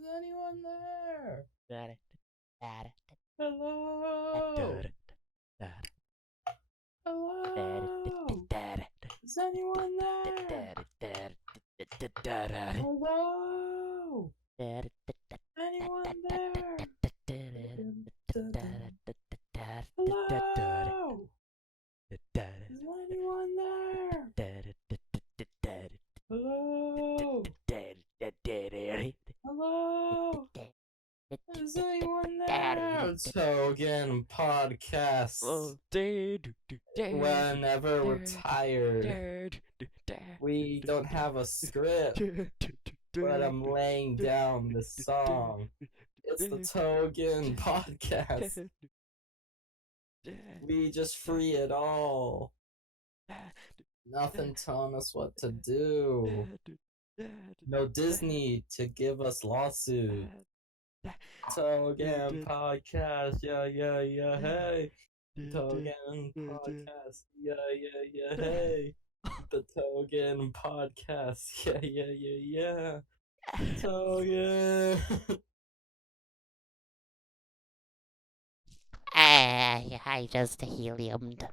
Is anyone there? Hello? Hello? Hello? Is anyone there? Hello? Anyone there? Hello? Is anyone there? Hello? Hello? Is anyone there? Togan podcast. Whenever we're tired, we don't have a script, but I'm laying down the song. It's the Togan podcast. We just free it all. Nothing telling us what to do. No Disney to give us lawsuit. Togan podcast, yeah, hey. Togan podcast, yeah, hey. The Togan podcast, yeah. Togan. I just heliumed.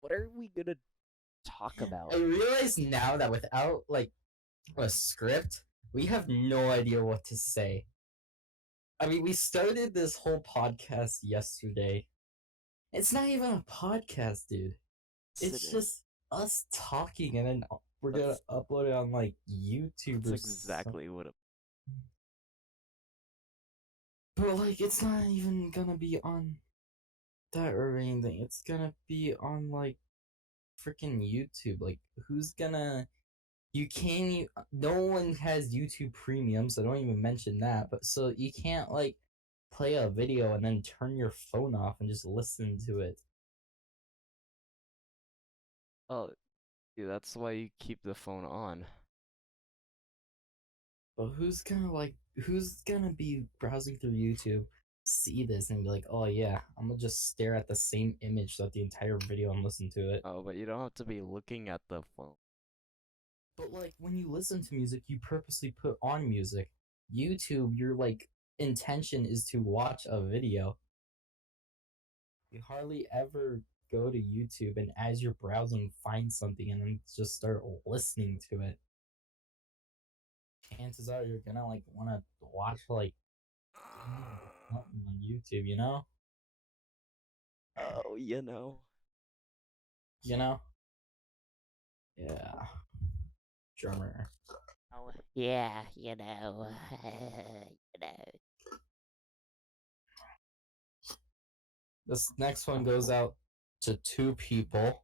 What are we gonna talk about? I realize now that without like a script, we have no idea what to say. I mean, we started this whole podcast yesterday. It's not even a podcast, dude. It's just us talking, and then we're gonna upload it on like YouTube. That's exactly what it. But like, it's not even gonna be on that or anything. It's gonna be on like freaking YouTube. Like, who's gonna? You can't. No one has YouTube Premium, so don't even mention that. But so you can't like play a video and then turn your phone off and just listen to it. Oh, yeah, that's why you keep the phone on. But who's gonna be browsing through YouTube, see this and be like, oh yeah, I'm gonna just stare at the same image throughout the entire video and listen to it. Oh, but you don't have to be looking at the phone. But like when you listen to music, you purposely put on music. YouTube, your like intention is to watch a video. You hardly ever go to YouTube and as you're browsing find something and then just start listening to it. Chances are you're gonna like wanna watch like something on YouTube, you know? Oh, you know. You know? Yeah. Drummer. Oh, yeah, you know. This next one goes out to two people.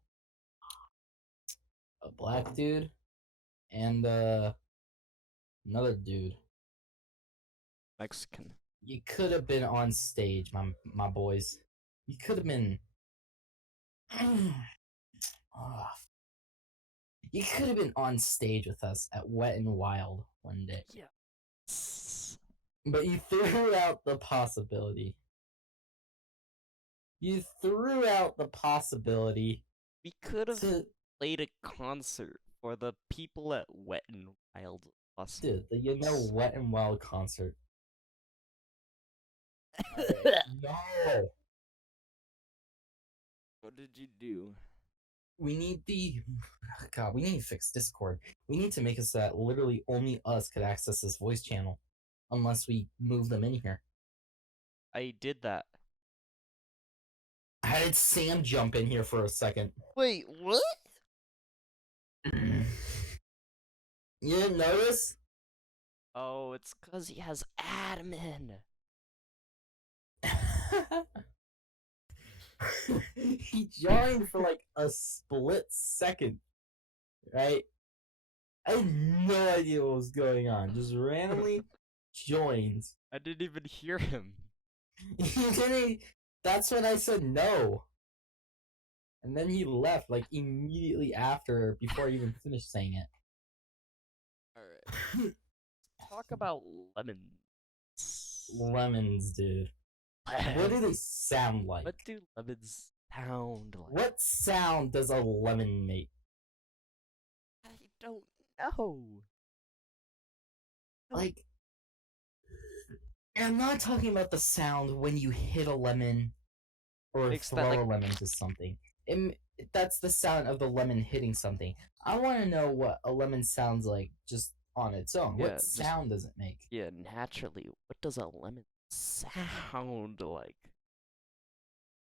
A black dude and another dude. Mexican. You could have been on stage, my boys. You could have been oh, you could have been on stage with us at Wet and Wild one day. Yeah. But you threw out the possibility. You threw out the possibility. We could have played a concert for the people at Wet and Wild. Dude, the Wet and Wild concert. No. What did you do? We need God, we need to fix Discord. We need to make it so that literally only us could access this voice channel. Unless we move them in here. I did that. How did Sam jump in here for a second? Wait, what? You didn't notice? Oh, it's because he has admin. He joined for like a split second, right? I had no idea what was going on. Just randomly joined. I didn't even hear him. You didn't. That's when I said no. And then he left like immediately after, before I even finished saying it. Alright. Talk about lemons. Lemons, dude. What do they sound like? What do lemons sound like? What sound does a lemon make? I don't No. No. Like, and I'm not talking about the sound when you hit a lemon or Makes that like throw a lemon to something. That's the sound of the lemon hitting something. I want to know what a lemon sounds like just on its own. yeah, What just sound does it make? yeah, naturally. What does a lemon sound like?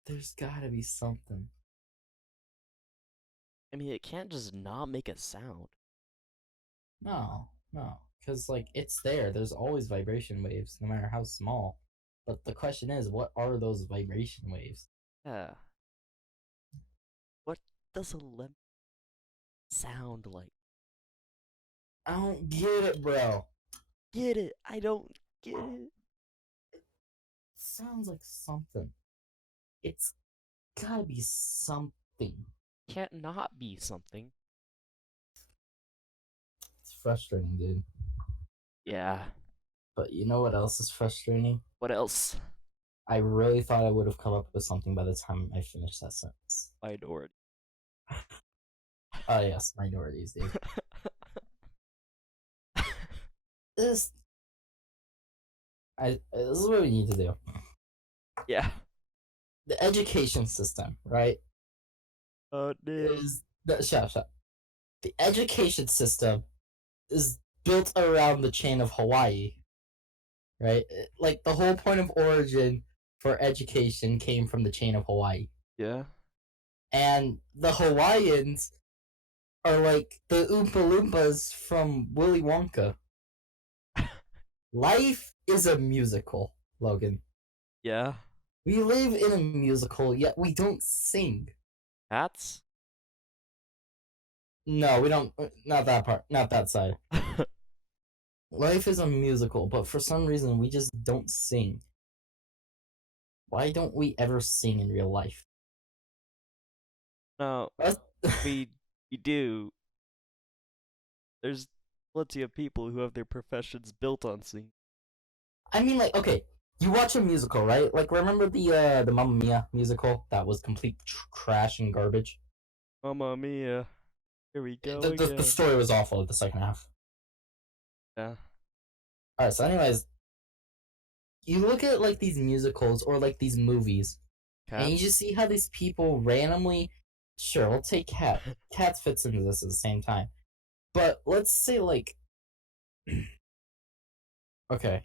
There's gotta be something. I mean, it can't just not make a sound. No, no. Because, like, it's there. There's always vibration waves, no matter how small. But the question is, what are those vibration waves? Yeah. What does a lemon sound like? I don't get it, bro. Get it? I don't get it. It sounds like something. It's gotta be something. Can't not be something. It's frustrating, dude. Yeah. But you know what else is frustrating? What else? I really thought I would have come up with something by the time I finished that sentence. Minority. Oh, yes, minorities, dude. This, this is what we need to do. Yeah. The education system, right? Oh, damn. Shut. The education system is built around the chain of Hawaii, right? Like the whole point of origin for education came from the chain of Hawaii. Yeah. And the Hawaiians are like the Oompa Loompas from Willy Wonka. Life is a musical, Logan. Yeah. We live in a musical, yet we don't sing. Hats? No, we don't. Not that part. Not that side. Life is a musical, but for some reason we just don't sing. Why don't we ever sing in real life? No, we do. There's plenty of people who have their professions built on singing. I mean, like, okay, you watch a musical, right? Like, remember the Mamma Mia musical that was complete trash and garbage? Mamma mia. Here we go The again. story was awful at the second half. Yeah. All right, so anyways, you look at like these musicals or like these movies, and you just see how these people randomly. Sure, we'll take Cats fits into this at the same time, but let's say like, okay,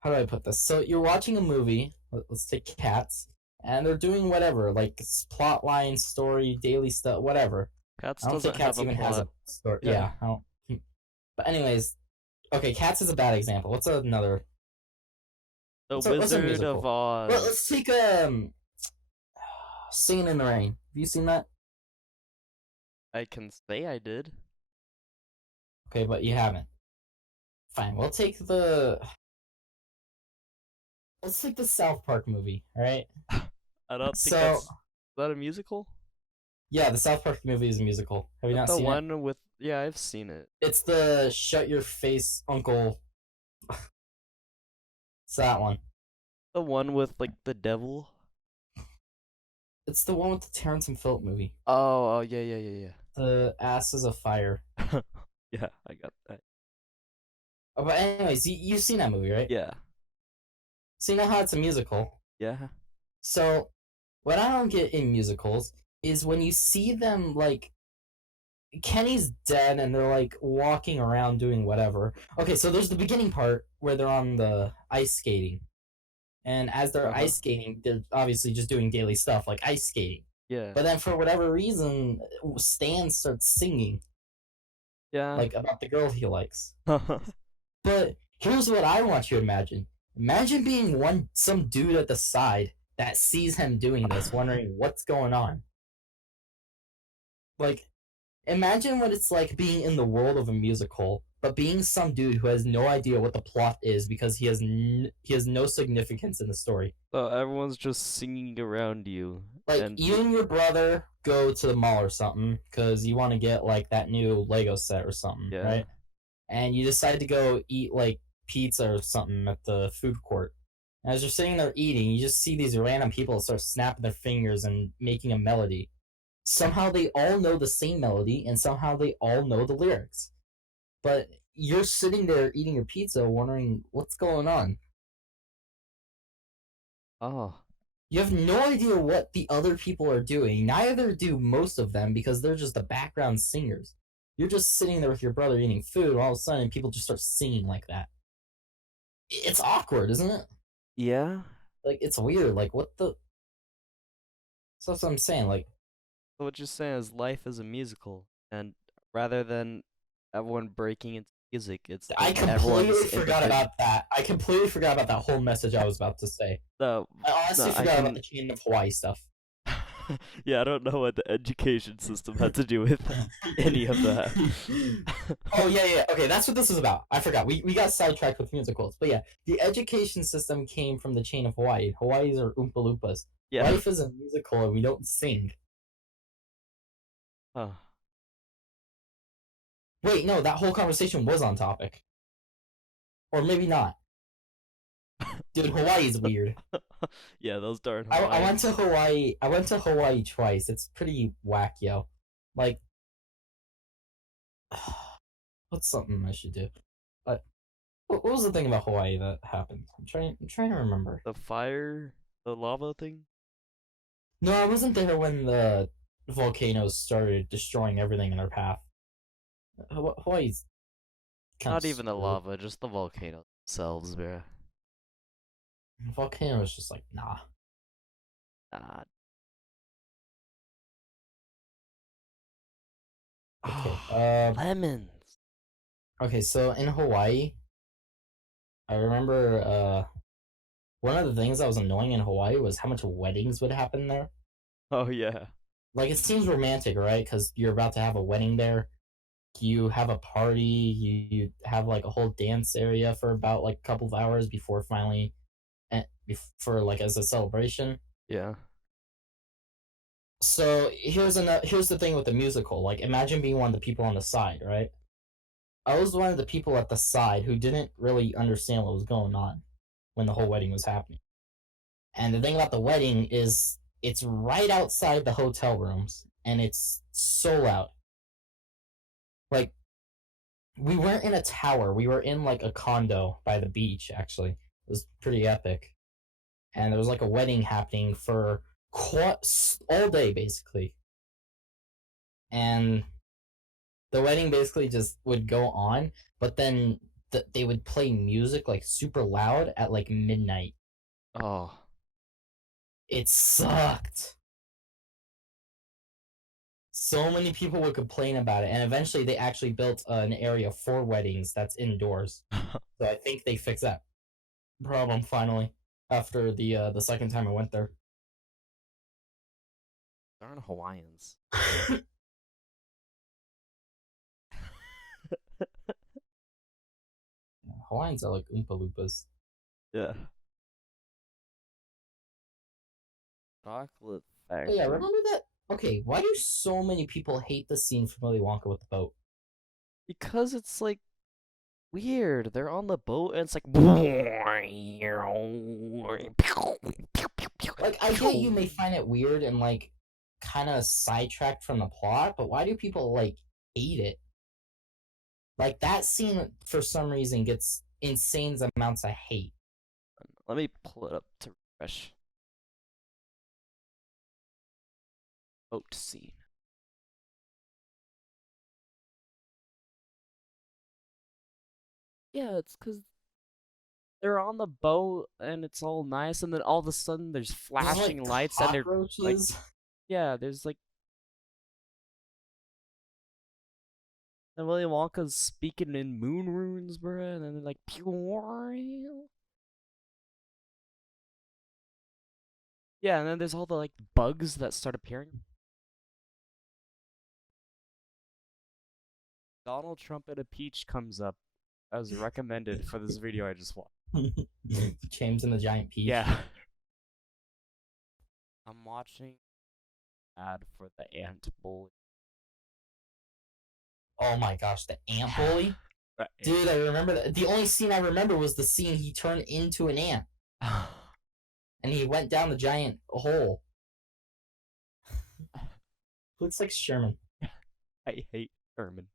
how do I put this? So you're watching a movie. Let's take Cats, and they're doing whatever, like plot line, story, daily stuff, whatever. Cats I don't think doesn't have Cats a even has plot. a story. Yeah. Yeah, I don't. But anyways, okay, Cats is a bad example. What's another? The what's a Wizard musical? of Oz. Well, let's take Singing in the Rain. Have you seen that? I can say I did. Okay, but you haven't. Fine, let's take the South Park movie, alright? I don't think So is that a musical? yeah, the South Park movie is a musical. Have you not The seen it? one with yeah, I've seen it. It's the Shut Your Face Uncle. It's that one. The one with like the devil. It's the one with the Terrence and Phillip movie. Oh, yeah. The Asses of Fire. Yeah, I got that. Oh, but anyways, you've seen that movie, right? Yeah. So you know how it's a musical. Yeah. So what I don't get in musicals is when you see them like Kenny's dead and they're like walking around doing whatever. Okay, so there's the beginning part where they're on the ice skating. And as they're ice skating, they're obviously just doing daily stuff like ice skating. Yeah. But then for whatever reason, Stan starts singing Yeah. like about the girl he likes. But here's what I want you to imagine. Imagine being some dude at the side that sees him doing this, wondering what's going on. Like, imagine what it's like being in the world of a musical, but being some dude who has no idea what the plot is because he has no significance in the story. So everyone's just singing around you. Like, and you and your brother go to the mall or something because you want to get like that new Lego set or something, Yeah. right? And you decide to go eat like pizza or something at the food court. And as you're sitting there eating, you just see these random people start snapping their fingers and making a melody. Somehow they all know the same melody, and somehow they all know the lyrics. but you're sitting there eating your pizza, wondering what's going on. Oh, You have no idea what the other people are doing. Neither do most of them because they're just the background singers. You're just sitting there with your brother eating food, and all of a sudden people just start singing like that. It's awkward, isn't it? yeah. Like it's weird. Like what the? So that's what I'm saying. Like So what you're saying is life is a musical, and rather than everyone breaking into music, it's I just completely everyone's forgot independent. about that. I completely forgot about that whole message I was about to say. No, I no, honestly I forgot about can. the chain of Hawaii stuff. Yeah, I don't know what the education system had to do with any of that. Oh yeah, yeah. Okay, that's what this is about. I forgot. We got sidetracked with musicals, but yeah, the education system came from the chain of Hawaii. Hawaii's are Oompa Loompas. Yeah. Life is a musical, and we don't sing. Huh. Wait, no, that whole conversation was on topic, or maybe not. Dude, Hawaii is weird. Yeah, those darn I went to Hawaiians. Hawaii. I went to Hawaii twice. It's pretty whack, yo. Like, what's something I should do? But what was the thing about Hawaii that happened? I'm trying to remember. The fire, the lava thing? No, I wasn't there when the volcanoes started destroying everything in our path. Hawaii's kind of Not even the screwed. lava, just the volcanoes themselves, bruh. The volcano was just like, nah. Nah. Okay. Oh, lemons. Okay. So in Hawaii, I remember one of the things that was annoying in Hawaii was how much weddings would happen there. Oh yeah. Like it seems romantic, right? Because you're about to have a wedding there. You have a party. You have like a whole dance area for about like a couple of hours before finally, for like as a celebration. Yeah. So here's the thing with the musical. Like imagine being one of the people on the side, right? I was one of the people at the side who didn't really understand what was going on when the whole wedding was happening. And the thing about the wedding is it's right outside the hotel rooms and it's so loud. Like we weren't in a tower. We were in like a condo by the beach actually. It was pretty epic. And there was like a wedding happening for all day basically. And the wedding basically just would go on, but then they would play music like super loud at like midnight. Oh. It sucked. So many people would complain about it, and eventually they actually built an area for weddings that's indoors. So I think they fixed that problem finally after the second time I went there. Darn Hawaiians. Hawaiians are like Oompa Loompas. Yeah. Chocolate Oh yeah, factory. remember that? Okay, why do so many people hate the scene from Willy Wonka with the boat? Because it's like weird. They're on the boat and it's like Like, I get you may find it weird and like kind of sidetracked from the plot, but why do people like hate it? Like that scene for some reason gets insane amounts of hate. Let me pull it up to refresh. Boat scene. Yeah, it's because they're on the boat and it's all nice, and then all of a sudden there's There's like flashing lights and they're like, cockroaches. yeah, there's like, and William Wonka's speaking in moon runes, bruh, and then they're like, pew. Yeah, and then there's all the like bugs that start appearing. Donald Trump and a peach comes up as recommended for this video I just watched. James and the Giant Peach. Yeah. I'm watching ad for the ant bully. Oh my gosh, the ant bully. Dude, I remember that. The only scene I remember was the scene he turned into an ant and he went down the giant hole. Looks like Sherman. I hate Herman.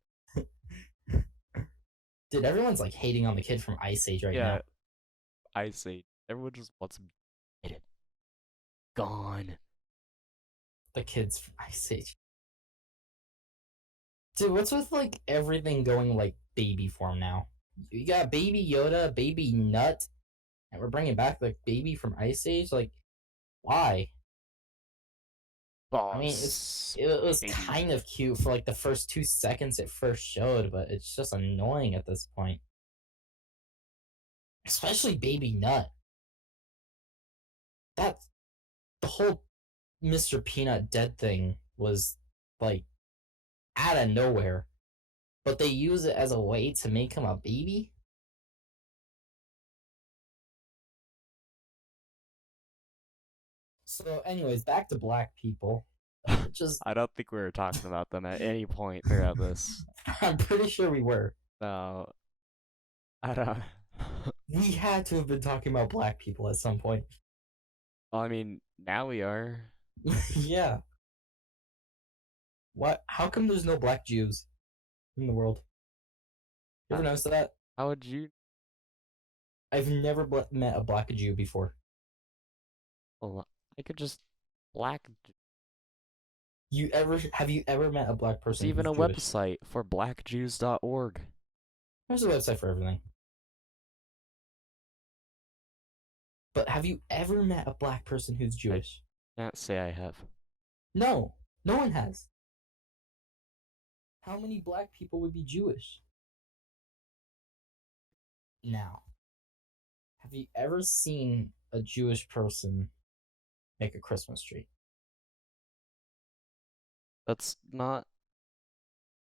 Dude, everyone's like hating on the kid from Ice Age right Yeah, now. I say everyone just wants him dead. Gone. The kids from Ice Age. Dude, what's with like everything going like baby form now? You got Baby Yoda, Baby Nut, and we're bringing back like baby from Ice Age. Like, why? I mean, Boss. it was Baby. kind of cute for like the first 2 seconds it first showed, but it's just annoying at this point. Especially Baby Nut. That the whole Mr. Peanut dead thing was like out of nowhere, but they use it as a way to make him a baby. So, anyways, back to black people. Just, I don't think we were talking about them at any point throughout this. I'm pretty sure we were. No, I don't. We had to have been talking about black people at some point. Well, I mean, now we are. Yeah. What? How come there's no black Jews in the world? You ever notice that? How would you? I've never met a black Jew before. Well, I could just black. Have you ever met a black There's person even who's a Jewish? website for blackjews.org. There's a website for everything. But have you ever met a black person who's Jewish? Can't say I have. No, no one has. How many black people would be Jewish? Now, have you ever seen a Jewish person make a Christmas tree? That's not.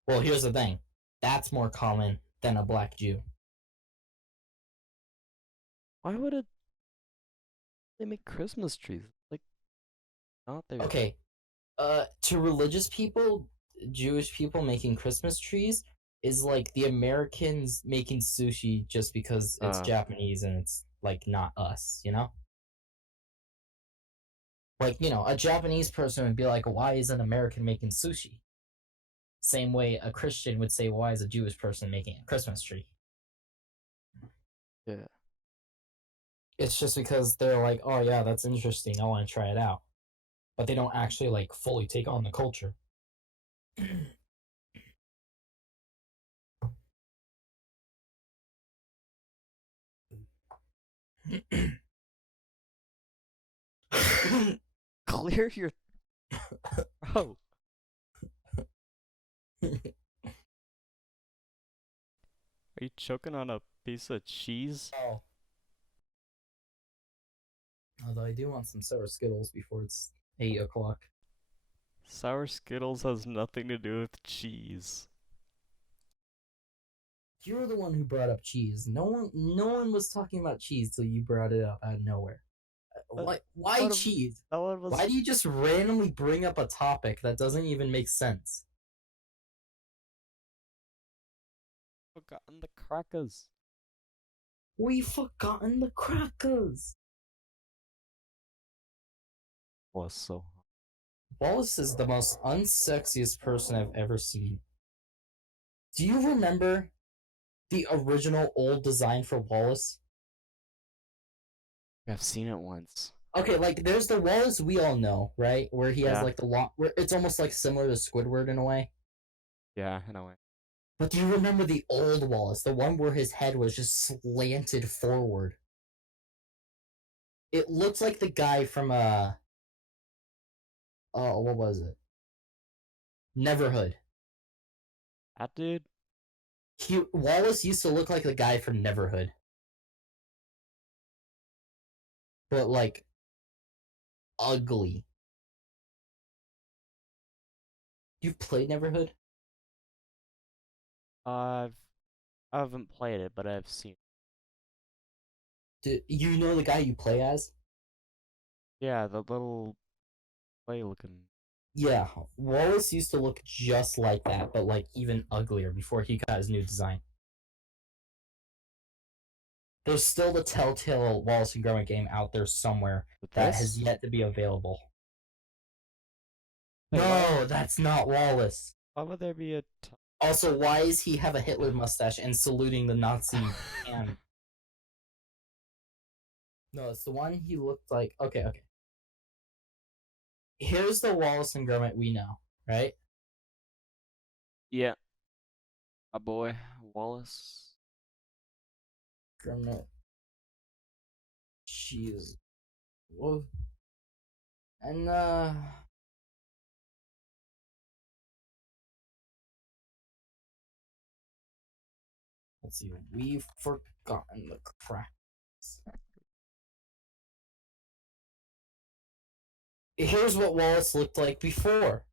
Well, here's the thing. That's more common than a black Jew. Why would they make Christmas trees? Like, not there. Okay, to religious people, Jewish people making Christmas trees is like the Americans making sushi just because it's Japanese and it's like not us, you know? Like, a Japanese person would be like, why is an American making sushi? Same way a Christian would say, why is a Jewish person making a Christmas tree? Yeah. It's just because they're like, oh yeah, that's interesting, I want to try it out. But they don't actually like fully take on the culture. Clear your. Oh. Are you choking on a piece of cheese? Oh. Although I do want some sour Skittles before it's 8 o'clock. Sour Skittles has nothing to do with cheese. You're the one who brought up cheese. No one was talking about cheese till you brought it up out of nowhere. Why cheese? Why do you just randomly bring up a topic that doesn't even make sense? Forgotten the crackers. We forgotten the crackers. Was so. Wallace is the most unsexiest person I've ever seen. Do you remember the original old design for Wallace? I've seen it once. Okay, like there's the Wallace we all know, right? Where he has like the long, where it's almost like similar to Squidward in a way. Yeah, in a way. But do you remember the old Wallace, the one where his head was just slanted forward? It looked like the guy from oh, what was it? Neverhood. That dude? Wallace used to look like the guy from Neverhood. But like ugly. You've played Neverhood? I haven't played it, but I've seen it. Do you know the guy you play as? Yeah, the little play looking. Yeah, Wallace used to look just like that, but like even uglier before he got his new design. There's still the Telltale Wallace and Gromit game out there somewhere that has yet to be available. Wait, no, that's not Wallace. Why would there be a Also, why does he have a Hitler mustache and saluting the Nazi hand? No, it's the one he looked like. Okay, okay. Here's the Wallace and Gromit we know, right? Yeah, my boy Wallace. Gromit. Jeez. Well, and let's see. We've forgotten the cracks. Here's what Wallace looked like before.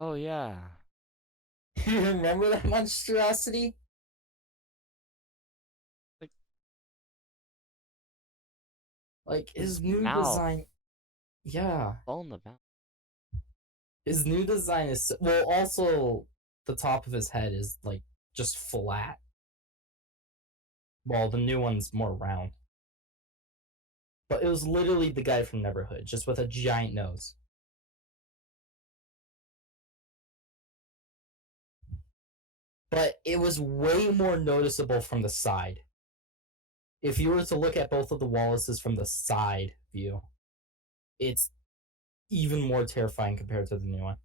Oh yeah. You remember that monstrosity? Like Like his his new mouth. design. Yeah, All in the mouth. his new design is well. Also, the top of his head is like just flat. Well, the new one's more round. But it was literally the guy from Neverhood, just with a giant nose. But it was way more noticeable from the side. If you were to look at both of the Wallaces from the side view, it's even more terrifying compared to the new one.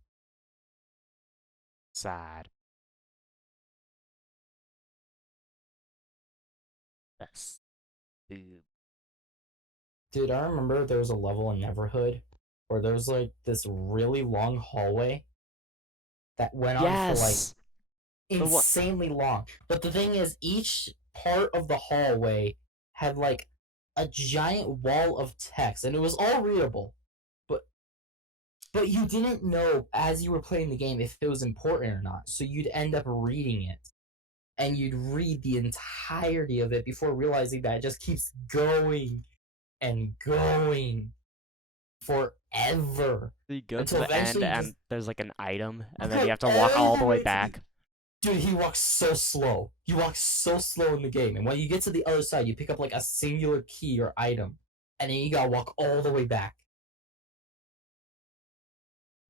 Sad. Yes. Dude. Dude, I remember there was a level in Neverhood where there was like this really long hallway that went on for like Yes. The one. insanely long. But the thing is, each part of the hallway had like a giant wall of text, and it was all readable. But but you didn't know as you were playing the game if it was important or not. So you'd end up reading it, and you'd read the entirety of it before realizing that it just keeps going and going forever You go to until the end eventually you and just there's like an item, and then you go have to walk all all the the way way to the back. dude, he walks so slow. He walks so slow in the game. And when you get to the other side, you pick up like a singular key or item. And then you gotta walk all the way back.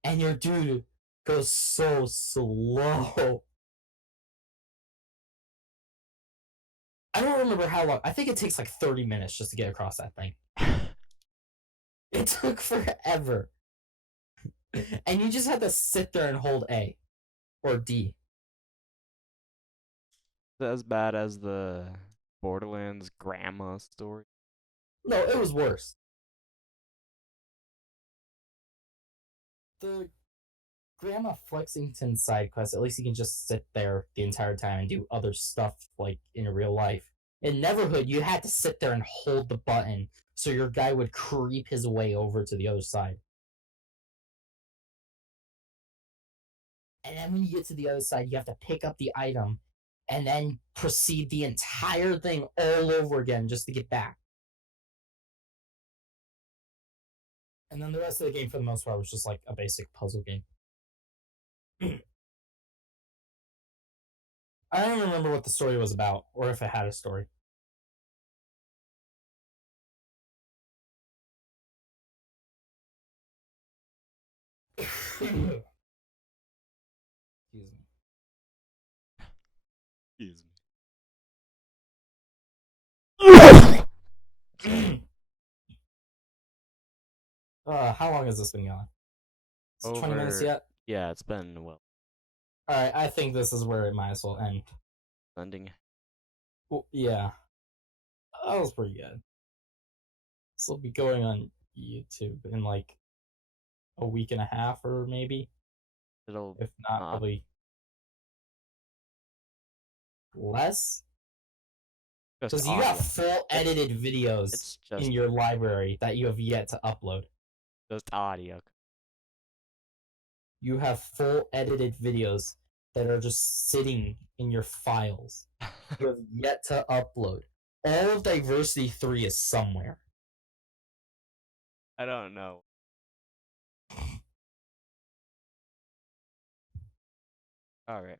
And your dude goes so slow. I don't remember how long. I think it takes like 30 minutes just to get across that thing. It took forever. And you just had to sit there and hold A or D. As bad as the Borderlands grandma story. No, it was worse. The Grandma Flexington side quest, at least you can just sit there the entire time and do other stuff like in real life. In Neverhood, you had to sit there and hold the button so your guy would creep his way over to the other side. And then when you get to the other side, you have to pick up the item and then proceed the entire thing all over again just to get back. And then the rest of the game, for the most part, was just like a basic puzzle game. I don't remember what the story was about or if it had a story. Excuse me. Excuse How long has this been going? It's 20 minutes Over. yet? Yeah, it's been well. Alright, I think this is where it might as well end. Ending. Well, yeah. That was pretty good. This will be going on YouTube in like a week and a half or maybe. It'll If not, not. probably less. Just Because you got audio. full edited videos It's in just your library that you have yet to upload. audio. You have full edited videos that are just sitting in your files. You have yet to upload. All of Diversity 3 is somewhere. I don't know. All right.